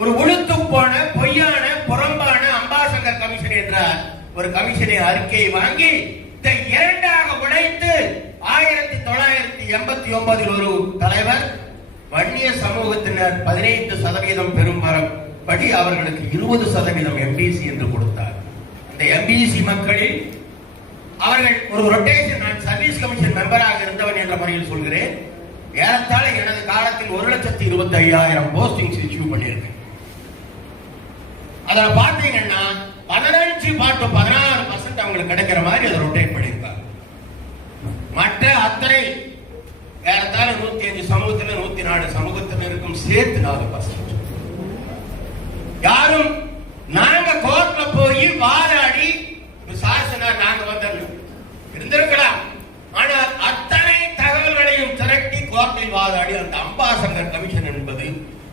ஒரு உளுத்து போன பொய்யான புறம்பான அம்பாசங்கர் கமிஷன் என்ற ஒரு கமிஷனை அறிக்கையை வாங்கி இதை இரண்டாக உடைத்து 1989 ஒரு தலைவர் வன்னிய சமூகத்தினர் 15% பெரும் படி அவர்களுக்கு 20% எம்பிசி என்று கொடுத்தார். அந்த எம்பிசி மக்களில் அவர்கள் ஒரு ரொட்டேஷன், நான் சர்வீஸ் கமிஷன் மெம்பராக இருந்தவன் என்ற முறையில் சொல்கிறேன், ஏறத்தாழ எனது காலத்தில் 1,25,000 போஸ்டிங்ஸ் இஷ்யூ பண்ணியிருக்கேன். அதில் பார்த்தீங்கன்னா 15% அவங்களுக்கு கிடைக்கிற மாதிரி அதை ரொட்டேட் பண்ணியிருக்காங்க. மற்ற அத்தனை ஏறத்தாழ 105 சமூகத்தில் 104 சமூகத்தினருக்கும் சேர்த்து 4%. யாரும் நாங்க கோர்ட்ல போய் வாதாடி சாசனா நாங்க வந்து இருந்திருக்கலாம், ஆனால் அத்தனை தகவல்களையும் திரட்டி கோர்ட்டில் வாதாடி அந்த அம்பாசங்கர் கமிஷன்